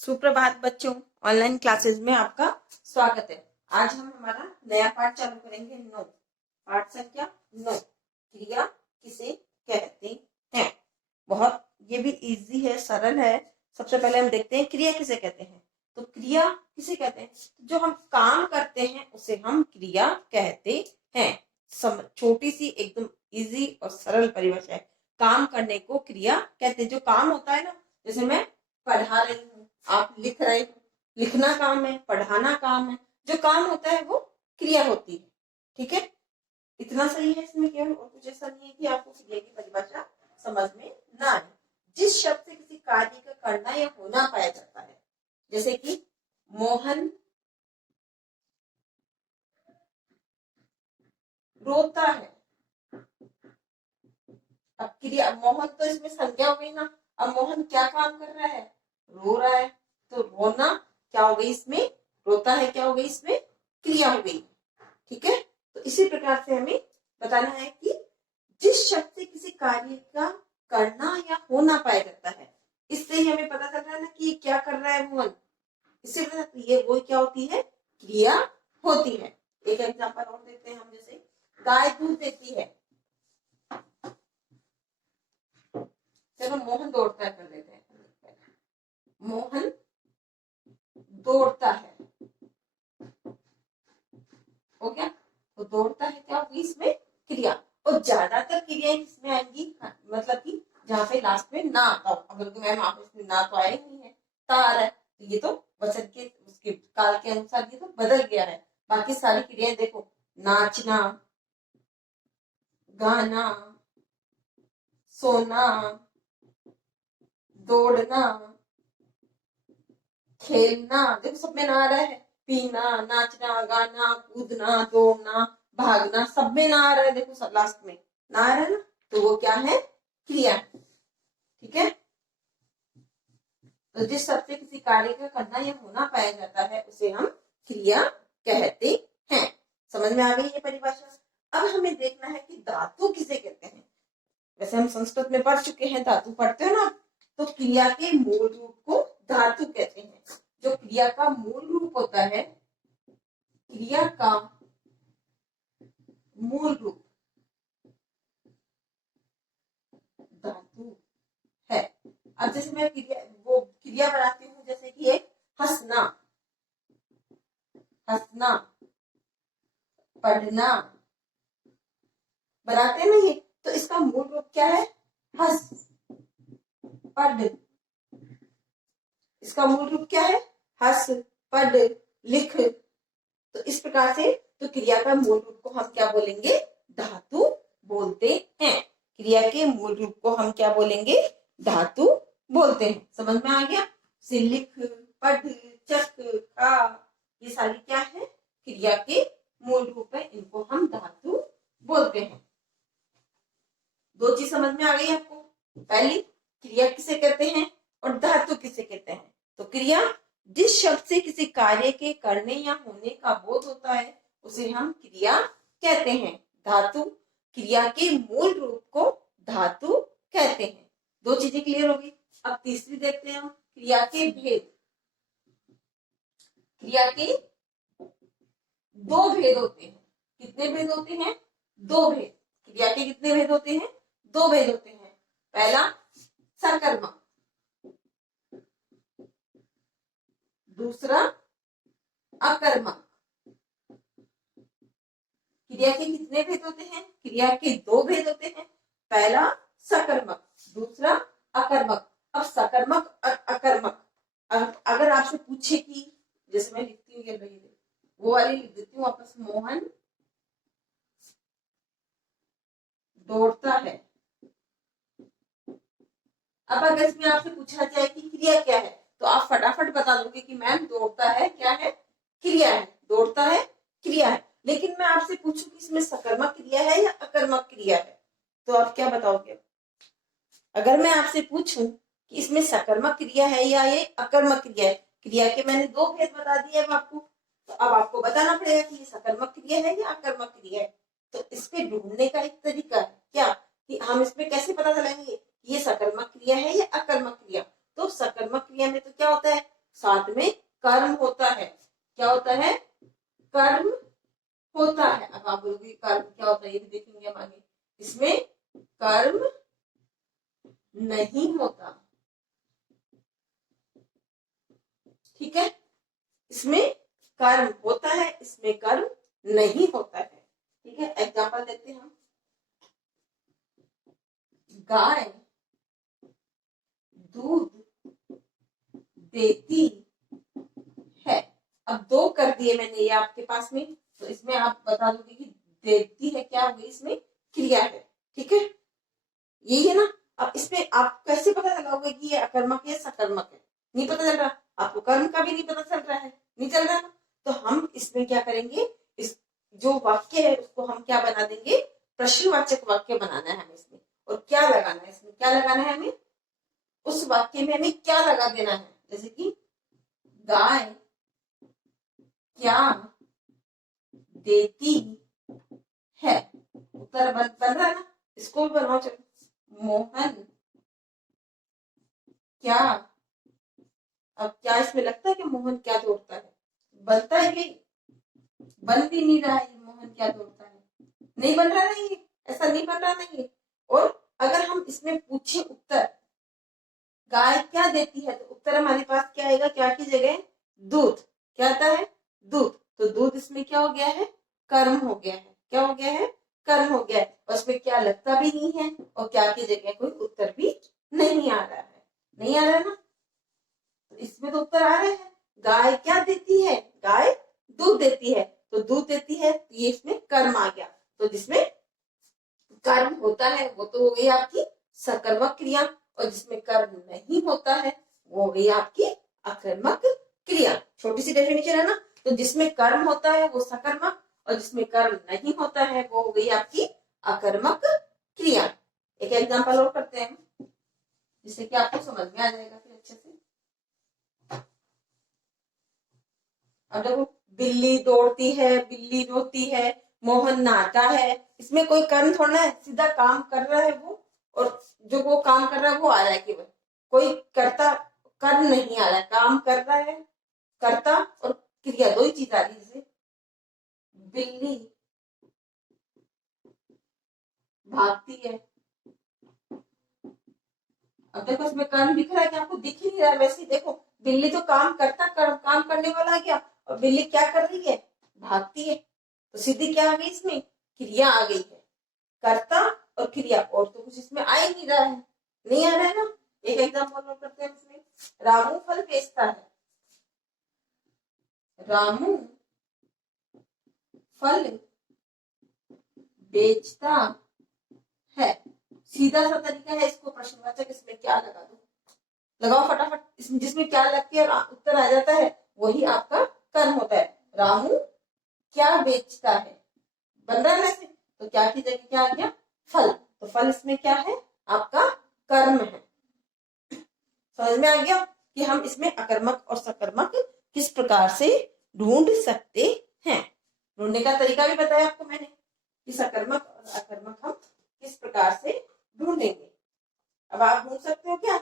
सुप्रभात बच्चों, online classes में आपका स्वागत है। आज हम हमारा नया पाठ चालू करेंगे। 9, पाठ संख्या 9, क्रिया किसे कहते हैं। बहुत ये भी इजी है, सरल है। सबसे पहले हम देखते हैं क्रिया किसे कहते हैं। तो क्रिया किसे कहते हैं, जो हम काम करते हैं उसे हम क्रिया कहते हैं। छोटी सी एकदम इजी और सरल परिभाषा है। काम करने को क्रिया कहते हैं। जो काम होता है ना, जैसे मैं पढ़ा रही हूँ, आप लिख रहे हो, लिखना काम है, पढ़ाना काम है। जो काम होता है वो क्रिया होती है। ठीक है, इतना सही है इसमें, केवल और कुछ ऐसा नहीं है कि आपको क्रिया की परिभाषा समझ में ना आए। जिस शब्द से किसी कार्य का करना या होना पाया जाता है, जैसे कि मोहन रोता है। अब क्रिया मोहन तो इसमें संज्ञा हो गई ना। अब मोहन क्या काम कर रहा है, रो रहा है। तो रोना क्या हो गई इसमें, रोता है क्या हो गई इसमें, क्रिया हो गई। ठीक है, तो इसी प्रकार से हमें बताना है कि जिस शब्द से किसी कार्य का करना या होना पाया जाता है, इससे ही हमें पता चल रहा है ना कि क्या कर रहा है मोहन। इससे पता तो ये वो क्या होती है, क्रिया होती है। एक एग्जांपल और देते हैं हम, जैसे गाय दूध देती है। चलो मोहन दौड़ता है कर लेते हैं। मोहन दौड़ता है, हो गया। तो दौड़ता है क्या होगी इसमें, क्रिया। और ज्यादातर क्रियाएं इसमें आएंगी, मतलब कि जहाँ पे लास्ट में ना आता हो। अगर तो मैम आप इसमें ना तो आया ही नहीं है, ता आ रहा है, तो ये तो वचन के उसके काल के अनुसार ये तो बदल गया है। बाकी सारी क्रियाएं देखो, नाचना, गाना, सोना, दौड़ना, खेलना, देखो सब में ना आ रहा है। पीना, नाचना, गाना, कूदना, दौड़ना, भागना, सब में ना आ रहा है। देखो सब लास्ट में ना आ रहा है ना, तो वो क्या है, क्रिया। ठीक है, तो जिस शब्द से किसी कार्य का करना या होना पाया जाता है उसे हम क्रिया कहते हैं। समझ में आ गई ये परिभाषा। अब हमें देखना है कि धातु किसे कहते हैं। वैसे हम संस्कृत में पढ़ चुके हैं, धातु पढ़ते हो ना, तो क्रिया के मूल रूप को धातु कहते हैं। जो क्रिया का मूल रूप होता है, क्रिया का मूल रूप धातु है। अब जैसे मैं क्रिया बनाती हूँ, जैसे कि एक हंसना, हंसना, पढ़ना, बनाते हैं ना ये, तो इसका मूल रूप क्या है, हंस, पढ़। इसका मूल रूप क्या है, हंस, पढ़, लिख। तो इस प्रकार से तो क्रिया का मूल रूप को हम क्या बोलेंगे, धातु बोलते हैं। क्रिया के मूल रूप को हम क्या बोलेंगे, धातु बोलते हैं। समझ में आ गया। से लिख, पढ़, चख, खा, ये सारी क्या है, क्रिया के मूल रूप है। इनको हम धातु बोलते हैं। दो चीज समझ में आ गई आपको। पहली, क्रिया किसे कहते हैं और धातु किसे कहते हैं। तो क्रिया जिस शब्द से किसी कार्य के करने या होने का बोध होता है उसे हम क्रिया कहते हैं। धातु क्रिया के मूल रूप को धातु कहते हैं। दो चीजें क्लियर होगी। अब तीसरी देखते हैं हम, क्रिया के भेद। क्रिया के दो भेद होते हैं। कितने भेद होते हैं, दो भेद। क्रिया के कितने भेद होते हैं, दो भेद होते हैं। पहला सकर्मक, दूसरा अकर्मक। क्रिया के कितने भेद होते हैं, क्रिया के दो भेद होते हैं। पहला सकर्मक, दूसरा अकर्मक। अब सकर्मक और अकर्मक, अगर आपसे पूछे कि, जैसे मैं लिखती हूँ, ये वो वाली लिख देती हूँ वापस, मोहन दौड़ता है। अब अगर इसमें आपसे पूछा जाए कि क्रिया क्या है, तो आप फटाफट बता दोगे कि मैम दौड़ता है क्या है, क्रिया है। दौड़ता है क्रिया है। लेकिन मैं आपसे पूछूं कि इसमें सकर्मक क्रिया है या अकर्मक क्रिया है, तो आप क्या बताओगे। अगर मैं आपसे पूछूं कि इसमें सकर्मक क्रिया है या ये अकर्मक क्रिया है, क्रिया के मैंने दो भेद बता दिए अब आपको, तो अब आपको बताना पड़ेगा कि ये सकर्मक क्रिया है या अकर्मक क्रिया है। तो इसके ढूंढने का एक तरीका है क्या, कि हम इसमें कैसे पता चलेंगे ये सकर्मक क्रिया है या अकर्मक क्रिया। तो सकर्मक क्रिया में तो क्या होता है, बाद में कर्म होता है। क्या होता है? कर्म होता है। अब आप बोलोगे कर्म क्या होता है, ये भी देखेंगे हम आगे। इसमें कर्म नहीं होता, ठीक है। इसमें कर्म होता है, इसमें कर्म नहीं होता है, ठीक है। एग्जांपल देखते हैं हम। गाय दूध देती है। अब दो कर दिए मैंने ये आपके पास में, तो इसमें आप बता दोगे कि देती है क्या होगी, इसमें क्रिया है, ठीक है। यही है ना। अब इसमें आप कैसे पता लगाओगे कि ये अकर्मक है सकर्मक है? नहीं पता चल रहा आपको, कर्म का भी नहीं पता चल रहा है, नहीं चल रहा ना। तो हम इसमें क्या करेंगे, इस जो वाक्य है उसको हम क्या बना देंगे, प्रश्नवाचक वाक्य बनाना है हमें इसमें। और क्या लगाना है इसमें, क्या लगाना है हमें, उस वाक्य में हमें क्या लगा देना है। जैसे कि गाय क्या देती है, उत्तर बन रहा है ना। इसको भी बनाओ। चलो, मोहन क्या, अब क्या इसमें लगता है कि मोहन क्या तोड़ता है? बनता है कि बन भी नहीं रहा है, मोहन क्या तोड़ता है, नहीं बन रहा नहीं, ऐसा नहीं बन रहा नहीं। और अगर हम इसमें पूछे उत्तर गाय क्या देती है, तो उत्तर हमारे पास क्या आएगा, क्या की जगह दूध, क्या आता है दूध। तो दूध इसमें क्या हो गया है, कर्म हो गया है। क्या हो गया है, कर्म हो गया है। और उसमें क्या लगता भी नहीं है, और क्या की जगह कोई उत्तर भी नहीं आ रहा है, नहीं आ रहा है ना। तो इसमें तो उत्तर आ रहे हैं। गाय क्या देती है, गाय दूध देती है, तो दूध देती है, तो ये इसमें कर्म आ गया। तो जिसमें कर्म होता है वो तो हो गई आपकी सकर्मक क्रिया, और जिसमें कर्म नहीं होता है वो हो गई आपकी अकर्मक क्रिया। छोटी सी डेफिनेशन है ना। तो जिसमें कर्म होता है वो सकर्मक, और जिसमें कर्म नहीं होता है वो हो गई आपकी अकर्मक क्रिया। एक एग्जांपल और करते हैं जिससे कि आपको समझ में आ जाएगा फिर अच्छे से। अब देखो, बिल्ली दौड़ती है, बिल्ली रोती है, मोहन नहाता है। इसमें कोई कर्म थोड़ा है, सीधा काम कर रहा है वो, और जो वो काम कर रहा है वो आ रहा है केवल, कोई कर्ता कर्म नहीं आ रहा है, काम कर रहा है कर्ता और क्रिया दो ही चीज आ रही है। जैसे बिल्ली भागती है, अब देखो इसमें कर्म दिख रहा है कि आपको दिख ही नहीं रहा है। वैसे देखो, बिल्ली तो काम करता, काम करने वाला आ गया, और बिल्ली क्या कर रही है, भागती है। तो सीधी क्या आ गई, इसमें क्रिया आ गई है, कर्ता और क्रिया। और तो कुछ इसमें आ ही नहीं रहा है, नहीं आ रहा है ना। एक एग्जाम्पल और करते हैं इसमें। रामू फल बेचता है, रामू फल बेचता है। सीधा सा तरीका है इसको प्रश्नवाचक इसमें क्या लगा दो, लगाओ फटाफट। इसमें जिसमें क्या लगती है और उत्तर आ जाता है वही आपका कर्म होता है। रामू क्या बेचता है, बन रहा है ना। तो क्या की जगह क्या आ गया, फल। तो फल इसमें क्या है, आपका कर्म है। समझ में आ गया कि हम इसमें अकर्मक और सकर्मक किस प्रकार से ढूंढ सकते हैं। ढूंढने का तरीका भी बताया आपको मैंने कि सकर्मक और अकर्मक हम किस प्रकार से ढूंढेंगे। अब आप ढूंढ सकते हो क्या?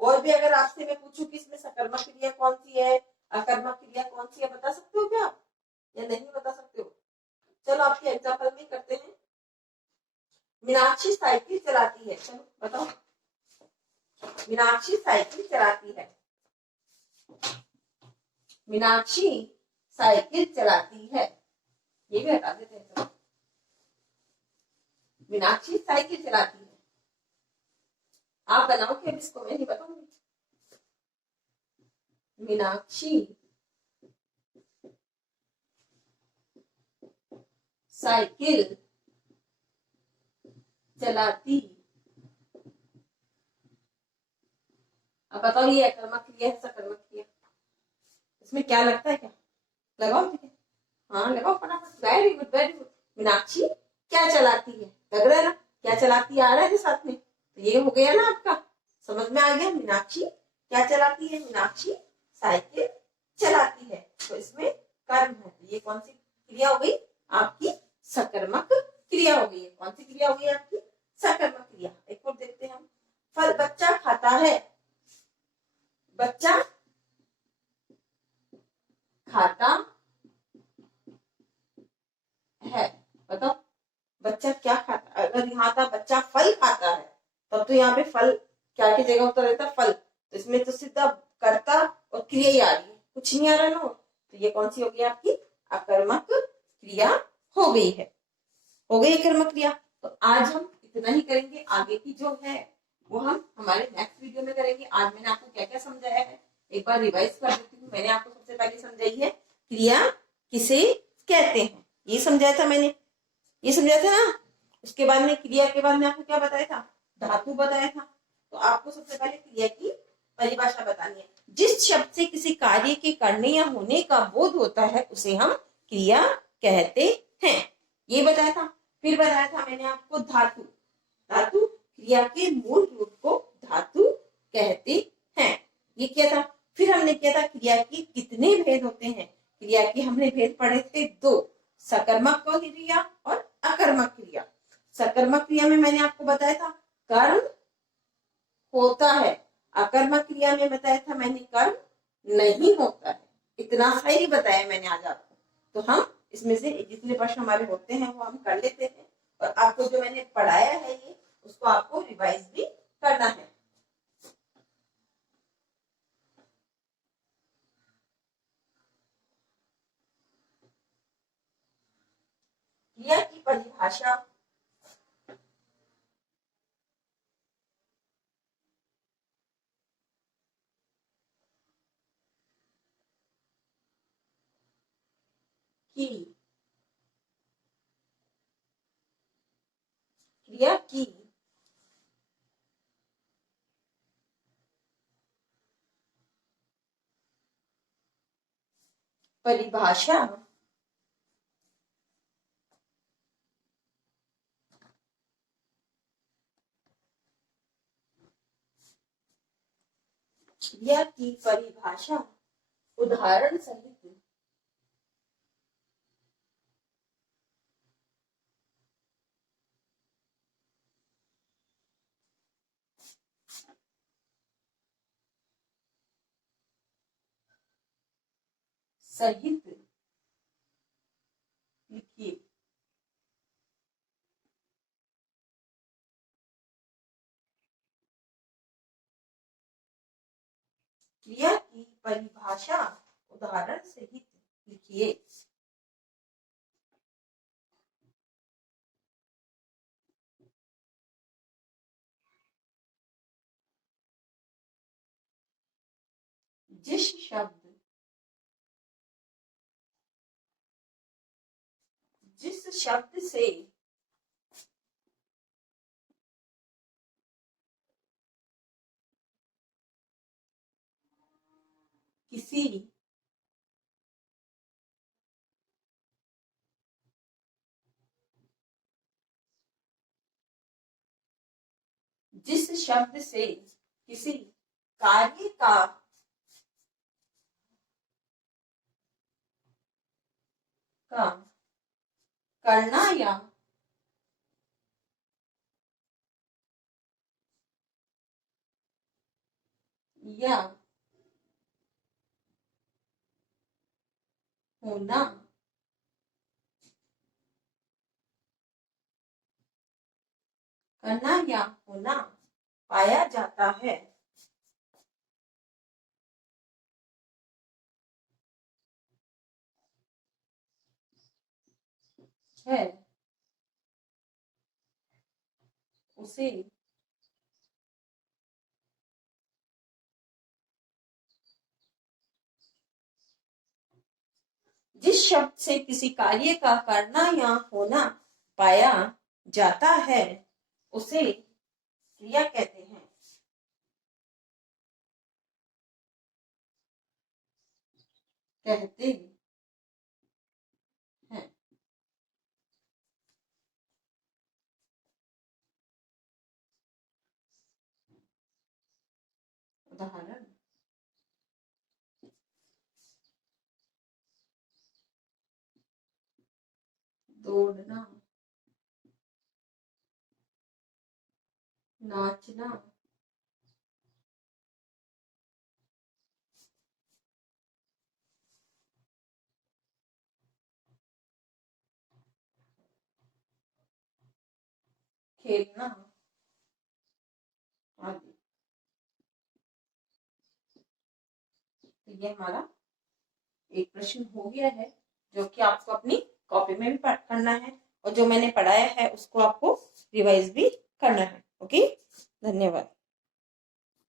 और भी अगर आपसे मैं पूछूं कि इसमें सकर्मक क्रिया कौन सी है, अकर्मक क्रिया कौन सी है, बता सकते हो क्या आप, या नहीं बता सकते हो? चलो आपके एग्जाम्पल में करते हैं। मीनाक्षी साइकिल चलाती है, चलो बताओ। मीनाक्षी साइकिल चलाती है, मीनाक्षी साइकिल चलाती है, ये भी हटा देते हैं। चलो, मीनाक्षी साइकिल चलाती है। आप बनाओ कि इसको मैं नहीं बताऊंगी। मीनाक्षी साइकिल चलाती, अब बताओ ये अकर्मक क्रिया है सकर्मक क्रिया, इसमें क्या लगता है, क्या लगाओ, ठीक है। हाँ लगाओ फटाफट, very good very good. Meenakshi क्या चलाती है, लग रहा है ना, क्या चलाती आ रहा है साथ में, तो ये हो गया ना आपका, समझ में आ गया। मीनाक्षी क्या चलाती है, मीनाक्षी साइकिल चलाती है, तो इसमें कर्म है। ये कौन सी क्रिया हो गई, आपकी सकर्मक क्रिया हो गई है। कौन सी क्रिया हो गई आपकी, सकर्मक क्रिया। एक और देखते हैं हम। फल बच्चा खाता है, बच्चा खाता है। बताओ बच्चा क्या खाता है। अगर यहाँ था बच्चा फल खाता है तब तो यहाँ पे फल क्या की जगह होता रहता फल, तो इसमें तो सीधा कर्ता और क्रिया ही आ रही है, कुछ नहीं आ रहा ना। तो ये कौन सी होगी आपकी अकर्मक क्रिया हो गई है, हो गई अकर्मक क्रिया। तो आज हम इतना ही करेंगे, आगे की जो है वो हम हमारे नेक्स्ट वीडियो में करेंगे। आज मैंने आपको क्या क्या समझाया है एक बार रिवाइज कर देती हूँ। मैंने आपको सबसे पहले समझाई है क्रिया किसे कहते हैं, ये समझाया था मैंने, ये समझाया था ना। उसके बाद में क्रिया के बाद में आपको क्या बताया था, धातु बताया था। तो आपको सबसे पहले क्रिया की परिभाषा बतानी है। जिस शब्द से किसी कार्य के करने या होने का बोध होता है उसे हम क्रिया कहते हैं, ये बताया था। फिर बताया था मैंने आपको धातु, धातु क्रिया के मूल रूप को धातु कहते हैं, ये किया था। फिर हमने किया था क्रिया के कितने भेद होते हैं, क्रिया के हमने भेद पढ़े थे दो, सकर्मक क्रिया और अकर्मक क्रिया। सकर्मक क्रिया में मैंने आपको बताया था कर्म होता है, अकर्मक क्रिया में बताया था मैंने कर्म नहीं होता है। इतना सा ही बताया मैंने आज आपको। तो हम इसमें से जितने प्रश्न हमारे होते हैं वो हम कर लेते हैं, और आपको जो मैंने पढ़ाया है ये उसको आपको रिवाइज भी करना है। क्रिया की परिभाषा की, क्रिया की परिभाषा क्रिया की परिभाषा उदाहरण सहित सहित लिखिए। क्रिया की परिभाषा उदाहरण सहित लिखिए। जिस शब्द, जिस शब्द से किसी जिस शब्द से किसी कार्य का करना या होना करना या होना पाया जाता है उसे जिस शब्द से किसी कार्य का करना या होना पाया जाता है उसे क्रिया कहते हैं। कहते हैं। उदाहरण दौड़ना, नाचना, खेलना आदि। तो ये हमारा एक प्रश्न हो गया है जो कि आपको अपनी कॉपी में भी करना है और जो मैंने पढ़ाया है उसको आपको रिवाइज भी करना है। ओके, धन्यवाद।